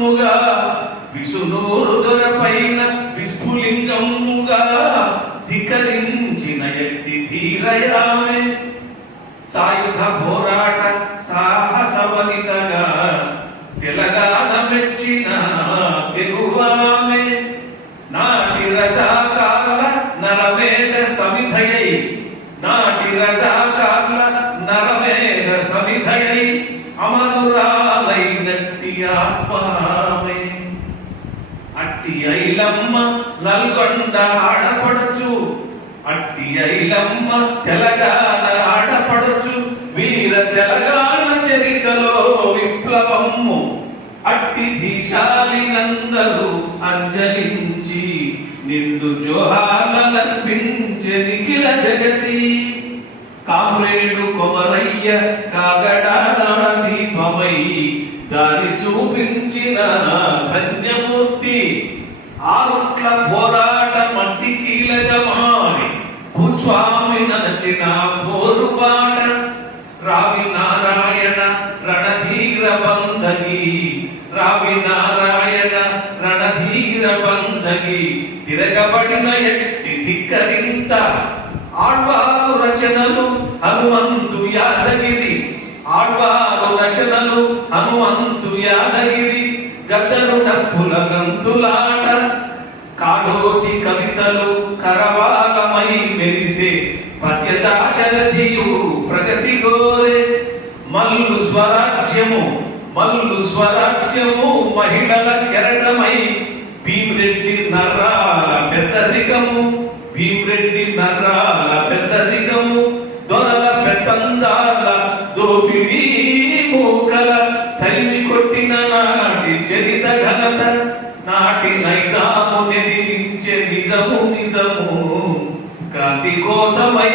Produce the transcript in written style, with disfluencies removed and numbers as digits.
లింగముగా విసునూరు దొరపైన విస్ఫులింగముగా ధికరించిన ఎట్టి ధీరయామే సాయుధ పోరాట సాహస వనితగా తెలంగాణ మెచ్చిన తెలువామే నాటి రజాకాల నరవేద సమిధయై నాటి రజాకాల నరవేద సమిధయై అమరురాలైనట్టి ఆత్మామే అట్టి ఐలమ్మ నల్గొండ ఆడపడుచు అట్టి ఐలమ్మ తెలంగాణ ఆడపడుచు వీర తెలంగాణ చరితలో విప్లవము అట్టి దీశాలినందరూ అంజలించి నిండు జోహార్లర్పించే నిఖిల జగతి కామ్రేడు కొమరయ్య కాగడాల దీపమై దారి చూపించిన ధన్యమూర్తి ఆరుట్ల పోరాట మట్టి కీలకమాని భూస్వామి నచిన పోరుబాట రావి నారాయణ రణధీర బంధగి రావి నారాయణ రణధీర బంధగి తిరగబడిన ఎట్టి ధిక్కరింత ఆళ్వారు రచనలు హనుమంతు యాదగిరి ఆళ్వారు రచనలు హనుమంతు యాదగిరి గద్దరు డప్పుల గంతులాట కాళోజీ కవితలు కరవాలమై మెరిసే పద్యదాశరథియు ప్రగతి గోరే మల్లు స్వరాజ్యము మహిళల కెరటమై భీమిరెడ్డి నర్రాల పెద్దరికము భీమిరెడ్డి నర్రాల పెద్దరికము దొరల పెద్దందాల దోపిడీ మూకల తరిమి కొట్టిన నాటి చరిత ఘనత నాటి నైజాము నిధించే నిజము క్రాంతి కోసమై